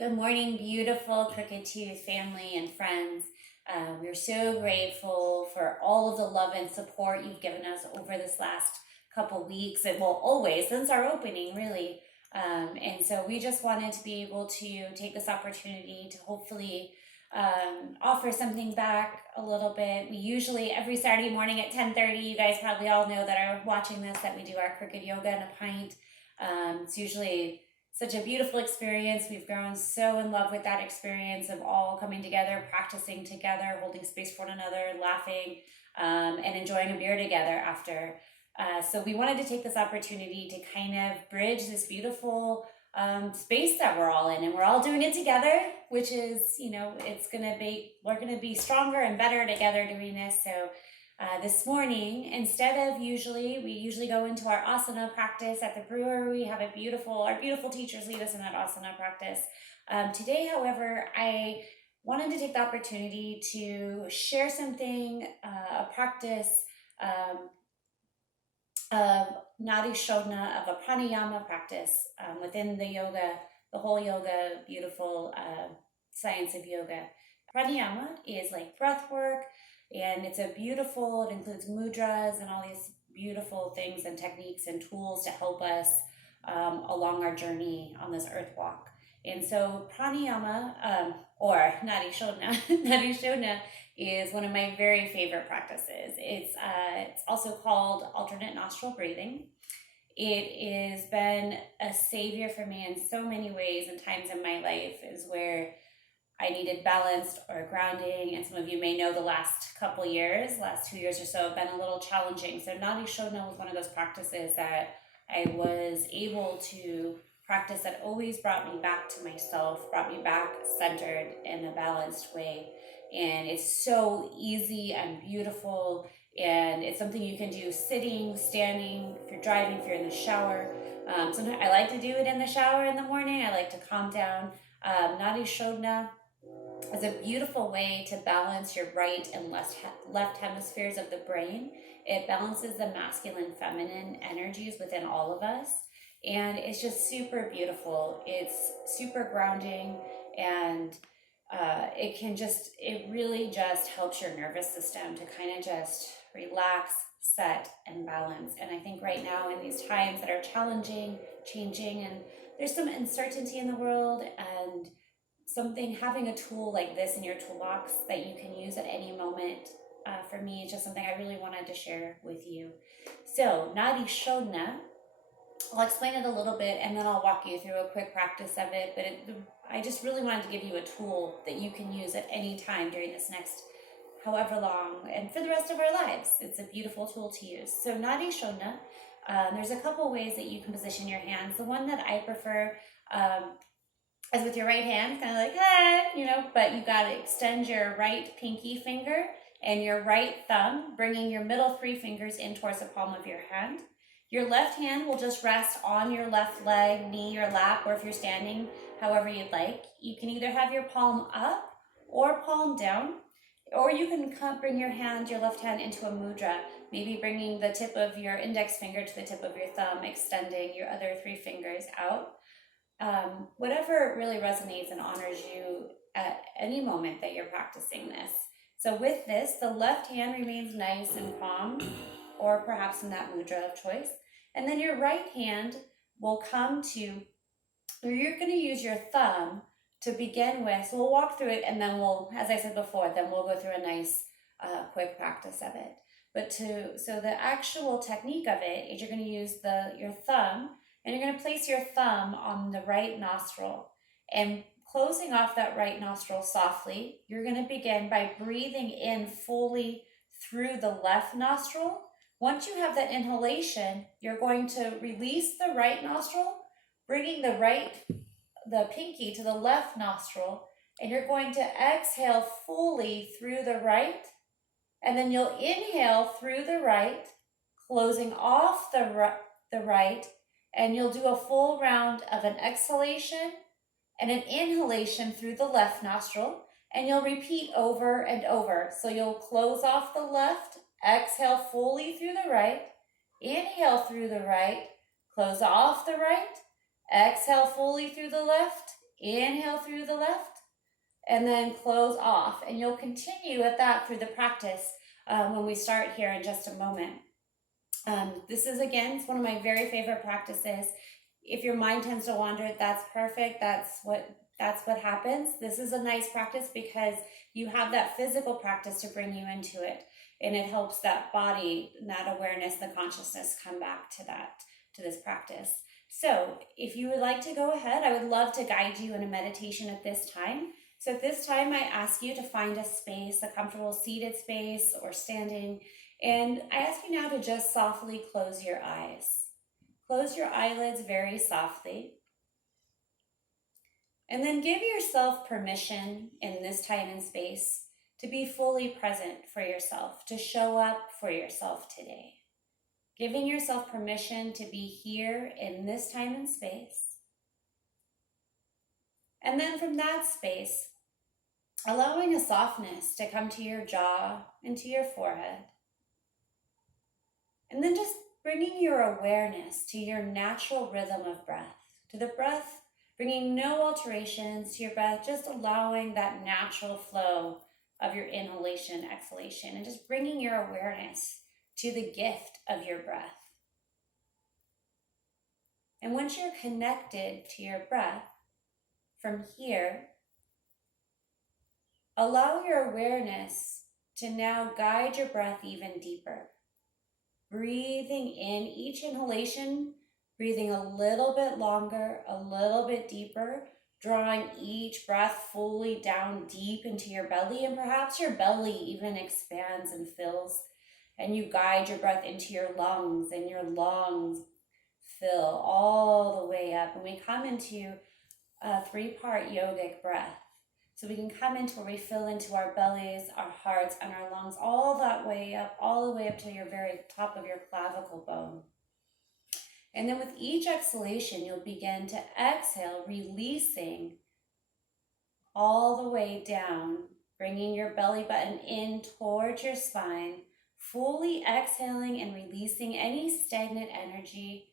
Good morning, beautiful Crooked Tooth family and friends. We're so grateful for all of the love and support you've given us over this last couple weeks, and well, always since our opening, really. And so we just wanted to be able to take this opportunity to hopefully offer something back a little bit. We usually every Saturday morning at 10:30. You guys probably all know that are watching this that we do our Crooked Yoga and a pint. It's usually such a beautiful experience. We've grown so in love with that experience of all coming together, practicing together, holding space for one another, laughing, and enjoying a beer together after. So we wanted to take this opportunity to kind of bridge this beautiful space that we're all in, and we're all doing it together, which is, we're going to be stronger and better together doing this. So this morning, instead of we usually go into our asana practice at the brewer. We have our beautiful teachers lead us in that asana practice. Today, however, I wanted to take the opportunity to share something, a practice of Nadi Shodhana, of a pranayama practice within the whole yoga, beautiful science of yoga. Pranayama is like breath work. And it includes mudras and all these beautiful things and techniques and tools to help us along our journey on this earth walk. And so pranayama, or Nadi Shodhana, Nadi Shodhana is one of my very favorite practices. It's also called alternate nostril breathing. It has been a savior for me in so many ways and times in my life, is where I needed balanced or grounding, and some of you may know the last 2 years or so have been a little challenging. So Nadi Shodhana was one of those practices that I was able to practice that always brought me back to myself, brought me back centered in a balanced way. And it's so easy and beautiful, and it's something you can do sitting, standing, if you're driving, if you're in the shower. Sometimes I like to do it in the shower in the morning. I like to calm down. Nadi Shodhana is a beautiful way to balance your right and left hemispheres of the brain. It balances the masculine, feminine energies within all of us. And it's just super beautiful. It's super grounding, and it really just helps your nervous system to kind of just relax, set, and balance. And I think right now in these times that are challenging, changing, and there's some uncertainty in the world, and having a tool like this in your toolbox that you can use at any moment, for me, is just something I really wanted to share with you. So Nadi Shodhana, I'll explain it a little bit and then I'll walk you through a quick practice of it. But I just really wanted to give you a tool that you can use at any time during this next however long and for the rest of our lives. It's a beautiful tool to use. So Nadi Shodhana, there's a couple ways that you can position your hands. The one that I prefer is with your right hand, kind of like, but you got to extend your right pinky finger and your right thumb, bringing your middle 3 fingers in towards the palm of your hand. Your left hand will just rest on your left leg, knee, or lap, or if you're standing, however you'd like. You can either have your palm up or palm down, or you can bring your left hand into a mudra, maybe bringing the tip of your index finger to the tip of your thumb, extending your other 3 fingers out. Whatever really resonates and honors you at any moment that you're practicing this. So with this, the left hand remains nice and calm, or perhaps in that mudra of choice. And then your right hand will you're going to use your thumb to begin with. So we'll walk through it, and then as I said before, then we'll go through a nice quick practice of it. So the actual technique of it is you're going to use your thumb, and you're going to place your thumb on the right nostril, and closing off that right nostril softly, you're going to begin by breathing in fully through the left nostril. Once you have that inhalation, you're going to release the right nostril, bringing the pinky to the left nostril, and you're going to exhale fully through the right, and then you'll inhale through the right, closing off the right, and you'll do a full round of an exhalation and an inhalation through the left nostril, and you'll repeat over and over. So you'll close off the left, exhale fully through the right, inhale through the right, close off the right, exhale fully through the left, Inhale through the left, and then close off. And you'll continue at that through the practice when we start here in just a moment. This is, again, it's one of my very favorite practices. If your mind tends to wander, that's perfect. That's what happens. This is a nice practice because you have that physical practice to bring you into it. And it helps that body, that awareness, the consciousness come back to this practice. So if you would like to go ahead, I would love to guide you in a meditation at this time. So at this time, I ask you to find a space, a comfortable seated space or standing. And I ask you now to just softly close your eyes. Close your eyelids very softly. And then give yourself permission in this time and space to be fully present for yourself, to show up for yourself today. Giving yourself permission to be here in this time and space. And then from that space, allowing a softness to come to your jaw and to your forehead. And then just bringing your awareness to your natural rhythm of breath, to the breath, bringing no alterations to your breath, just allowing that natural flow of your inhalation, exhalation, and just bringing your awareness to the gift of your breath. And once you're connected to your breath, from here, allow your awareness to now guide your breath even deeper. Breathing in each inhalation, breathing a little bit longer, a little bit deeper, drawing each breath fully down deep into your belly, and perhaps your belly even expands and fills, and you guide your breath into your lungs, and your lungs fill all the way up. And we come into a 3-part yogic breath. So we can come into where we fill into our bellies, our hearts, and our lungs, all that way up, all the way up to your very top of your clavicle bone. And then with each exhalation, you'll begin to exhale, releasing all the way down, bringing your belly button in towards your spine, fully exhaling and releasing any stagnant energy,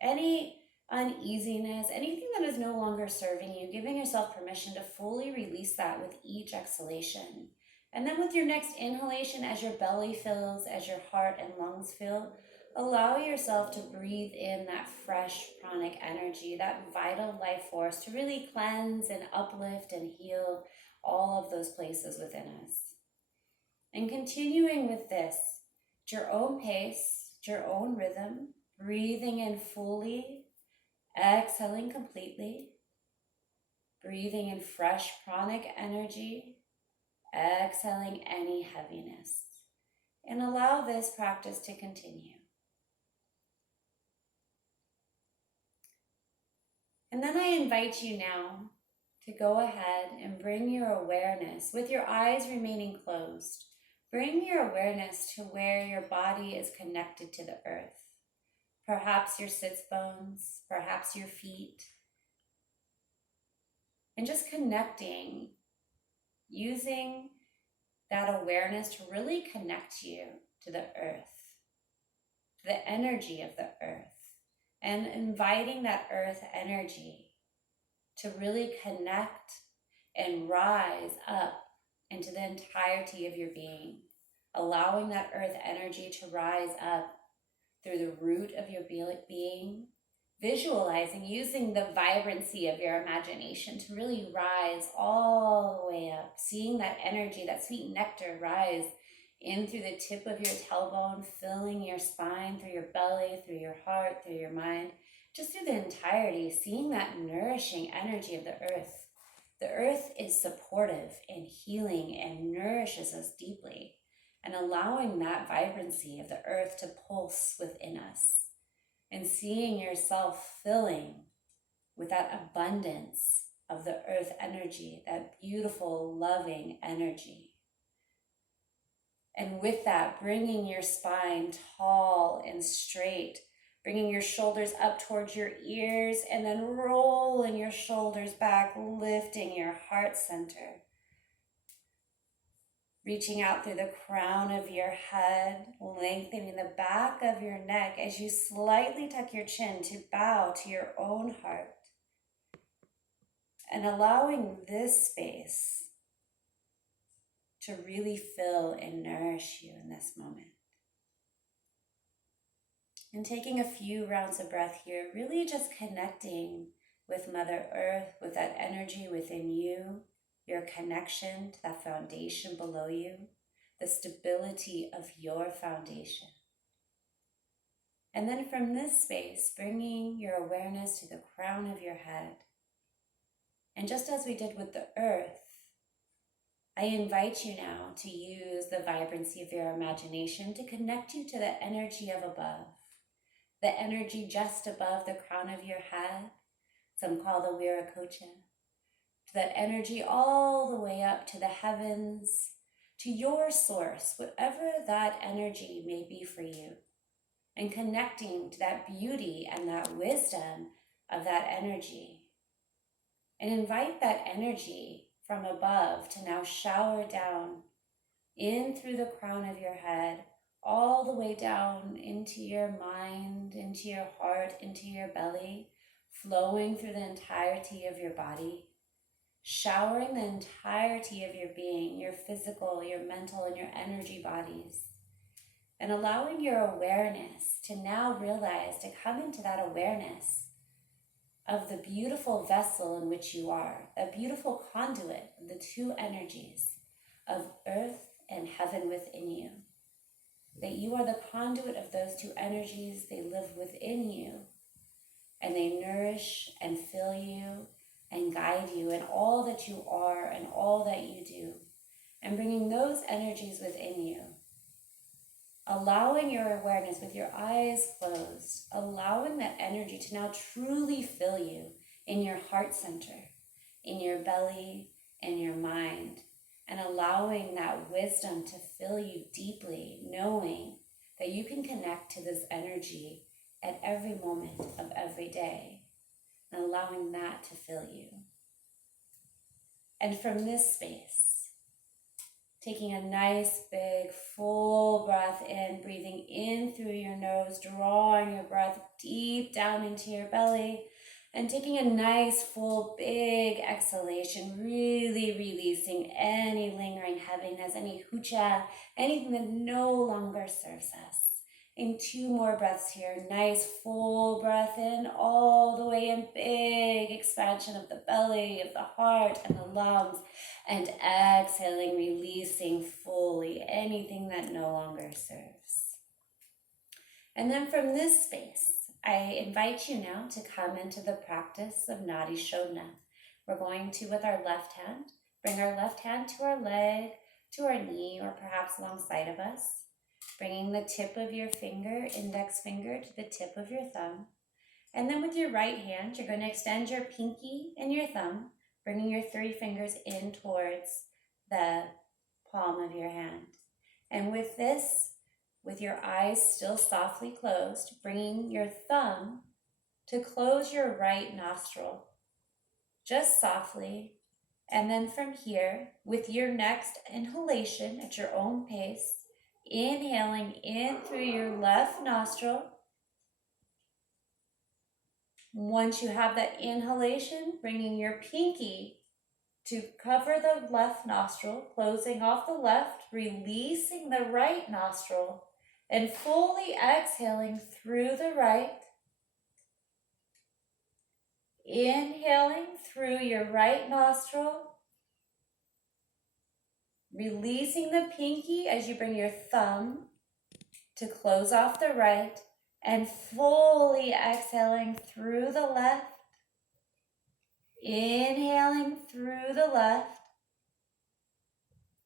any uneasiness, anything that is no longer serving you, giving yourself permission to fully release that with each exhalation. And then with your next inhalation, as your belly fills, as your heart and lungs fill, allow yourself to breathe in that fresh pranic energy, that vital life force to really cleanse and uplift and heal all of those places within us. And continuing with this, at your own pace, at your own rhythm, breathing in fully, exhaling completely, breathing in fresh pranic energy, exhaling any heaviness. And allow this practice to continue. And then I invite you now to go ahead and bring your awareness, with your eyes remaining closed, bring your awareness to where your body is connected to the earth. Perhaps your sits bones, perhaps your feet. And just connecting, using that awareness to really connect you to the earth, to the energy of the earth, and inviting that earth energy to really connect and rise up into the entirety of your being, allowing that earth energy to rise up through the root of your being, visualizing, using the vibrancy of your imagination to really rise all the way up, seeing that energy, that sweet nectar rise in through the tip of your tailbone, filling your spine, through your belly, through your heart, through your mind, just through the entirety, seeing that nourishing energy of the earth. The earth is supportive and healing and nourishes us deeply, and allowing that vibrancy of the earth to pulse within us, and seeing yourself filling with that abundance of the earth energy, that beautiful, loving energy. And with that, bringing your spine tall and straight, bringing your shoulders up towards your ears, and then rolling your shoulders back, lifting your heart center. Reaching out through the crown of your head, lengthening the back of your neck as you slightly tuck your chin to bow to your own heart. and allowing this space to really fill and nourish you in this moment. And taking a few rounds of breath here, really just connecting with Mother Earth, with that energy within you, your connection to that foundation below you, the stability of your foundation. And then from this space, bringing your awareness to the crown of your head. And just as we did with the earth, I invite you now to use the vibrancy of your imagination to connect you to the energy of above, the energy just above the crown of your head, some call the Viracocha, to that energy all the way up to the heavens, to your source, whatever that energy may be for you, and connecting to that beauty and that wisdom of that energy. And invite that energy from above to now shower down in through the crown of your head, all the way down into your mind, into your heart, into your belly, flowing through the entirety of your body, showering the entirety of your being, your physical, your mental, and your energy bodies, and allowing your awareness to now realize, to come into that awareness of the beautiful vessel in which you are, a beautiful conduit of the two energies of earth and heaven within you. That you are the conduit of those two energies, they live within you, and they nourish and fill you and guide you in all that you are and all that you do, and bringing those energies within you. Allowing your awareness with your eyes closed, allowing that energy to now truly fill you in your heart center, in your belly, in your mind, and allowing that wisdom to fill you deeply, knowing that you can connect to this energy at every moment of every day, and allowing that to fill you. And from this space, taking a nice, big, full breath in, breathing in through your nose, drawing your breath deep down into your belly, and taking a nice, full, big exhalation, really releasing any lingering heaviness, any hucha, anything that no longer serves us. In 2 more breaths here, nice, full breath in, all the way in, big expansion of the belly, of the heart, and the lungs. And exhaling, releasing fully anything that no longer serves. And then from this space, I invite you now to come into the practice of Nadi Shodhana. We're going to, with our left hand, bring our left hand to our leg, to our knee, or perhaps alongside of us, bringing the tip of your finger, index finger, to the tip of your thumb. And then with your right hand, you're going to extend your pinky and your thumb, bringing your 3 fingers in towards the palm of your hand. And with this, with your eyes still softly closed, bringing your thumb to close your right nostril, just softly. And then from here, with your next inhalation at your own pace, inhaling in through your left nostril. Once you have that inhalation, bringing your pinky to cover the left nostril, closing off the left, releasing the right nostril, and fully exhaling through the right. Inhaling through your right nostril, releasing the pinky as you bring your thumb to close off the right, and fully exhaling through the left. Inhaling through the left,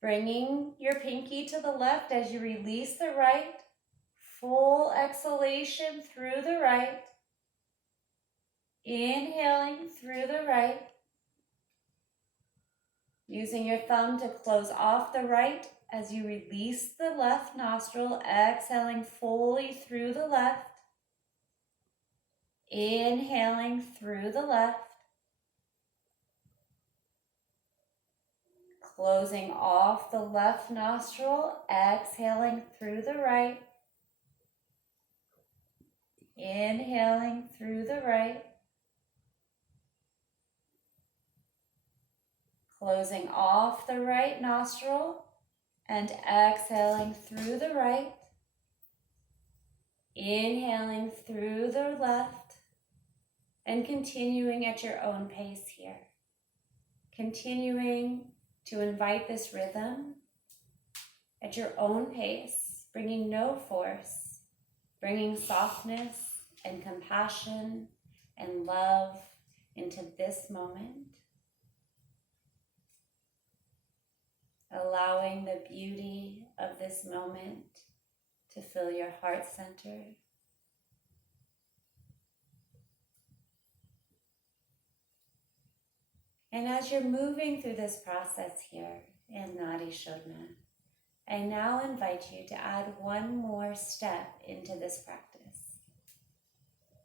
bringing your pinky to the left as you release the right. Full exhalation through the right. Inhaling through the right. Using your thumb to close off the right as you release the left nostril, exhaling fully through the left. Inhaling through the left. Closing off the left nostril, exhaling through the right. Inhaling through the right. Closing off the right nostril and exhaling through the right. Inhaling through the left and continuing at your own pace here. Continuing to invite this rhythm at your own pace, bringing no force, bringing softness and compassion and love into this moment. Allowing the beauty of this moment to fill your heart center. And as you're moving through this process here in Nadi Shodhana, I now invite you to add one more step into this practice.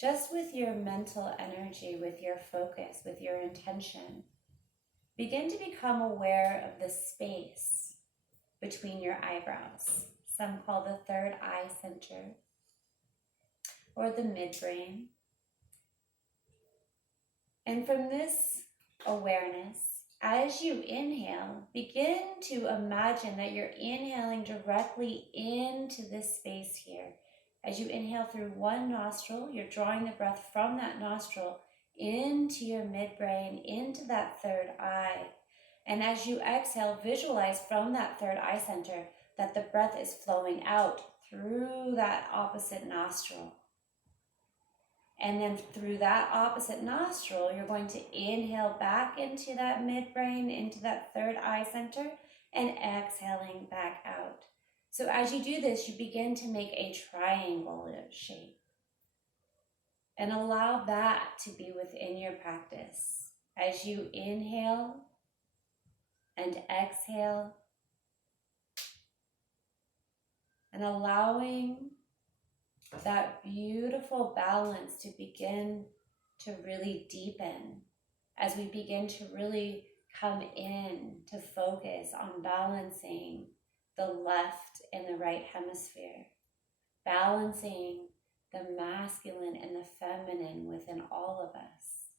Just with your mental energy, with your focus, with your intention, begin to become aware of the space between your eyebrows. Some call the third eye center or the midbrain. And from this awareness, as you inhale, begin to imagine that you're inhaling directly into this space here. As you inhale through one nostril, you're drawing the breath from that nostril into your midbrain, into that third eye. And as you exhale, visualize from that third eye center that the breath is flowing out through that opposite nostril. And then through that opposite nostril, you're going to inhale back into that midbrain, into that third eye center, and exhaling back out. So as you do this, you begin to make a triangle shape. And allow that to be within your practice. As you inhale and exhale, and allowing that beautiful balance to begin to really deepen as we begin to really come in to focus on balancing the left and the right hemisphere, balancing the masculine and the feminine within all of us,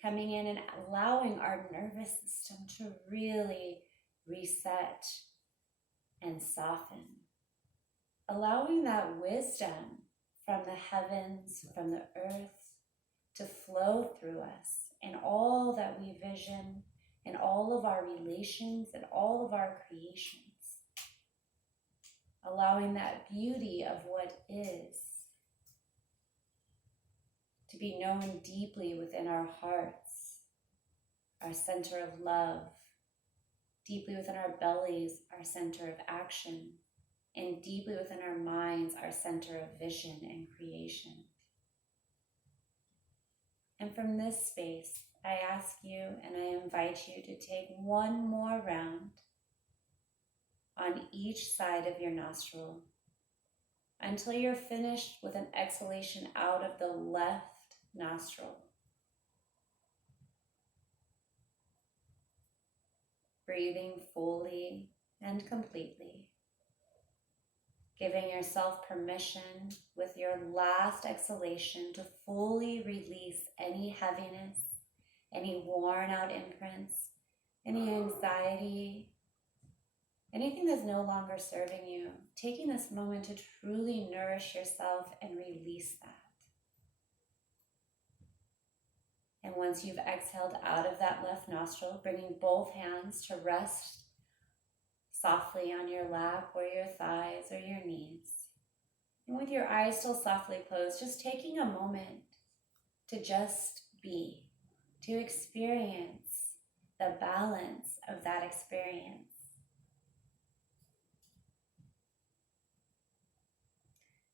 coming in and allowing our nervous system to really reset and soften. Allowing that wisdom from the heavens, from the earth, to flow through us in all that we vision, in all of our relations, and all of our creations. Allowing that beauty of what is to be known deeply within our hearts, our center of love, deeply within our bellies, our center of action, and deeply within our minds, our center of vision and creation. And from this space, I ask you and I invite you to take one more round on each side of your nostril until you're finished with an exhalation out of the left nostril. Breathing fully and completely. Giving yourself permission with your last exhalation to fully release any heaviness, any worn out imprints, any anxiety, anything that's no longer serving you. Taking this moment to truly nourish yourself and release that. And once you've exhaled out of that left nostril, bringing both hands to rest softly on your lap or your thighs or your knees. And with your eyes still softly closed, just taking a moment to just be, to experience the balance of that experience.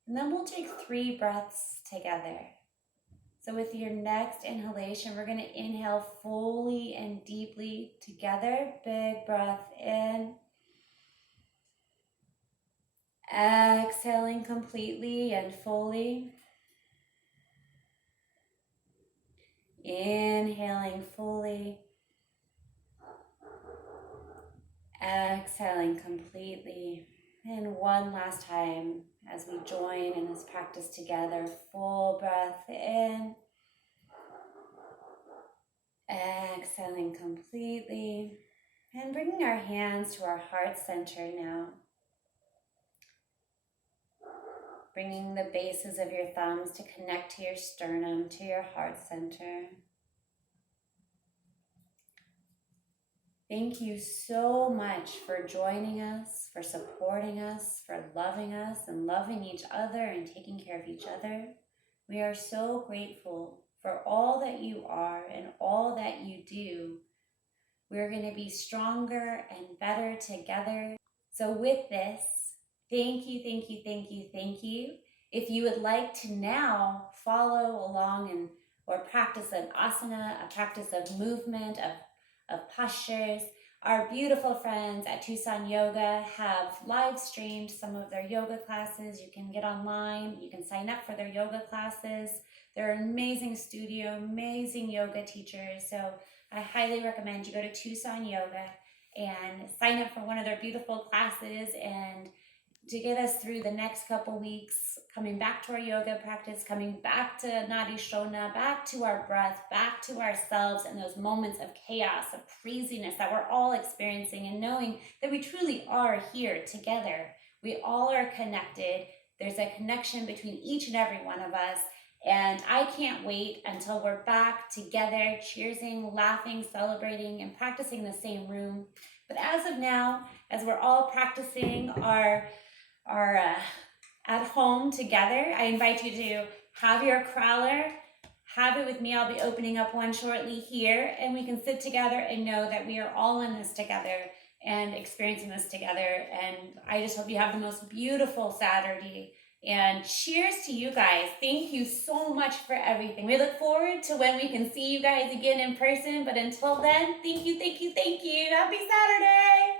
And then we'll take 3 breaths together. So with your next inhalation, we're going to inhale fully and deeply together. Big breath in. Exhaling completely and fully. Inhaling fully. Exhaling completely. And one last time as we join in this practice together. Full breath in. Exhaling completely. And bringing our hands to our heart center now. Bringing the bases of your thumbs to connect to your sternum, to your heart center. Thank you so much for joining us, for supporting us, for loving us and loving each other and taking care of each other. We are so grateful for all that you are and all that you do. We're going to be stronger and better together. So with this, thank you, thank you, thank you, thank you. If you would like to now follow along or practice an asana, a practice of movement, of postures, our beautiful friends at Tucson Yoga have live streamed some of their yoga classes. You can get online, you can sign up for their yoga classes. They're an amazing studio, amazing yoga teachers. So I highly recommend you go to Tucson Yoga and sign up for one of their beautiful classes, and to get us through the next couple weeks, coming back to our yoga practice, coming back to Nadi Shodhana, back to our breath, back to ourselves, and those moments of chaos, of craziness that we're all experiencing, and knowing that we truly are here together. We all are connected. There's a connection between each and every one of us. And I can't wait until we're back together, cheersing, laughing, celebrating, and practicing the same room. But as of now, as we're all practicing our at home together, I invite you to have your crowler, have it with me. I'll be opening up one shortly here, and we can sit together and know that we are all in this together and experiencing this together. And I just hope you have the most beautiful Saturday. And cheers to you guys. Thank you so much for everything. We look forward to when we can see you guys again in person. But until then, thank you, thank you, thank you. Happy Saturday.